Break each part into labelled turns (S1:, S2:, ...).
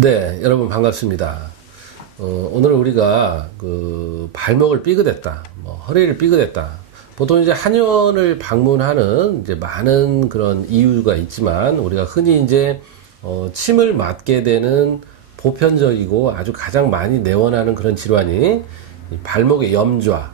S1: 네, 여러분 반갑습니다. 어, 오늘 우리가 그 발목을 삐그댔다, 뭐 허리를 삐그댔다. 보통 이제 한의원을 방문하는 이제 많은 그런 이유가 있지만 우리가 흔히 이제 어, 침을 맞게 되는 보편적이고 아주 가장 많이 내원하는 그런 질환이 발목의 염좌,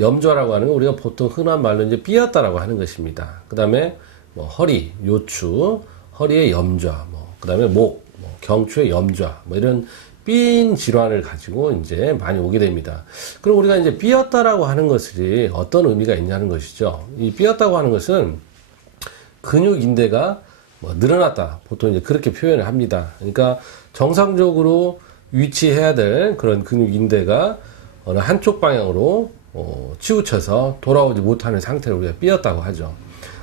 S1: 염좌라고 하는 거 우리가 보통 흔한 말로 이제 삐었다라고 하는 것입니다. 그 다음에 뭐 허리, 요추, 허리의 염좌, 뭐, 그 다음에 목, 경추의 염좌 뭐 이런 삔 질환을 가지고 이제 많이 오게 됩니다. 그럼 우리가 이제 삐었다라고 하는 것이 어떤 의미가 있냐는 것이죠. 이 삐었다고 하는 것은 근육 인대가 뭐 늘어났다. 보통 이제 그렇게 표현을 합니다. 그러니까 정상적으로 위치해야 될 그런 근육 인대가 어느 한쪽 방향으로 어, 치우쳐서 돌아오지 못하는 상태를 우리가 삐었다고 하죠.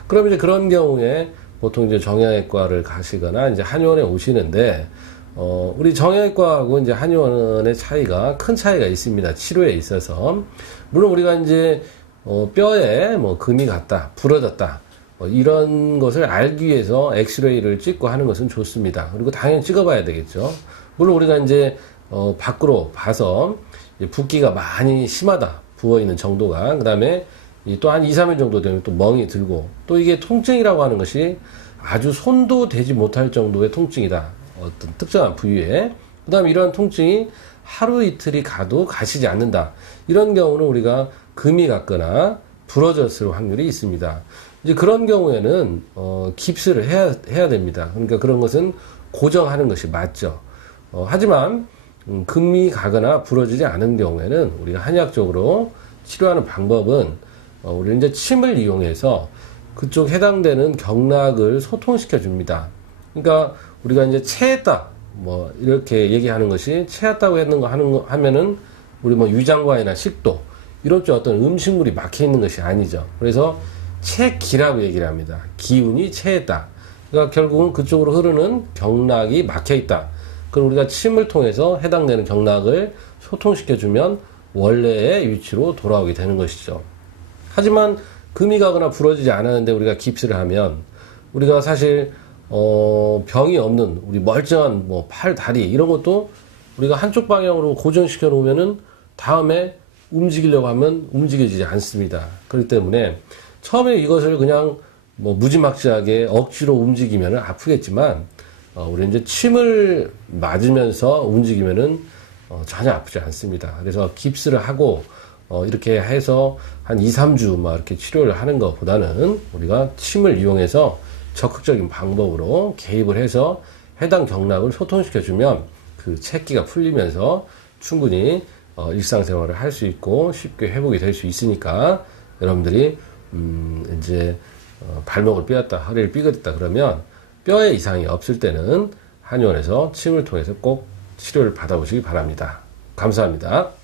S1: 그럼 이제 그런 경우에 보통 이제 정형외과를 가시거나 이제 한의원에 오시는데 어, 우리 정형외과하고 이제 한의원의 차이가 큰 차이가 있습니다. 치료에 있어서 물론 우리가 이제 어, 뼈에 뭐 금이 갔다, 부러졌다. 뭐 이런 것을 알기 위해서 엑스레이를 찍고 하는 것은 좋습니다. 그리고 당연히 찍어봐야 되겠죠. 물론 우리가 이제 어, 밖으로 봐서 붓기가 많이 심하다, 부어 있는 정도가 그 다음에 또 한 2, 3일 정도 되면 또 멍이 들고 또 이게 통증이라고 하는 것이 아주 손도 대지 못할 정도의 통증이다. 어떤 특정한 부위에. 그 다음에 이러한 통증이 하루 이틀이 가도 가시지 않는다. 이런 경우는 우리가 금이 갔거나 부러졌을 확률이 있습니다. 이제 그런 경우에는 어, 깁스를 해야 해야 됩니다. 그러니까 그런 것은 고정하는 것이 맞죠. 어, 하지만 음, 금이 가거나 부러지지 않은 경우에는 우리가 한의학적으로 치료하는 방법은 어, 우리는 이제 침을 이용해서 그쪽 해당되는 경락을 소통시켜 줍니다. 그러니까 우리가 이제 체했다 뭐 이렇게 얘기하는 것이 체했다고 했는 거 하는 거 하면은 우리 뭐 위장관이나 식도 이런 쪽 어떤 음식물이 막혀 있는 것이 아니죠. 그래서 체기라고 얘기를 합니다. 기운이 체했다. 그러니까 결국은 그쪽으로 흐르는 경락이 막혀 있다. 그럼 우리가 침을 통해서 해당되는 경락을 소통시켜 주면 원래의 위치로 돌아오게 되는 것이죠. 하지만 금이 가거나 부러지지 않았는데 우리가 깁스를 하면 우리가 사실 어 병이 없는 우리 멀쩡한 뭐 팔, 다리 이런 것도 우리가 한쪽 방향으로 고정시켜 놓으면은 다음에 움직이려고 하면 움직여지지 않습니다. 그렇기 때문에 처음에 이것을 그냥 뭐 무지막지하게 억지로 움직이면 아프겠지만 어, 우리 이제 침을 맞으면서 움직이면은 어, 전혀 아프지 않습니다. 그래서 깁스를 하고 어, 이렇게 해서 한 2, 3주 막 이렇게 치료를 하는 것보다는 우리가 침을 이용해서 적극적인 방법으로 개입을 해서 해당 경락을 소통시켜주면 그 채기가 풀리면서 충분히 어, 일상생활을 할 수 있고 쉽게 회복이 될 수 있으니까 여러분들이 음, 이제 어, 발목을 삐었다, 허리를 삐그렸다 그러면 뼈에 이상이 없을 때는 한의원에서 침을 통해서 꼭 치료를 받아보시기 바랍니다. 감사합니다.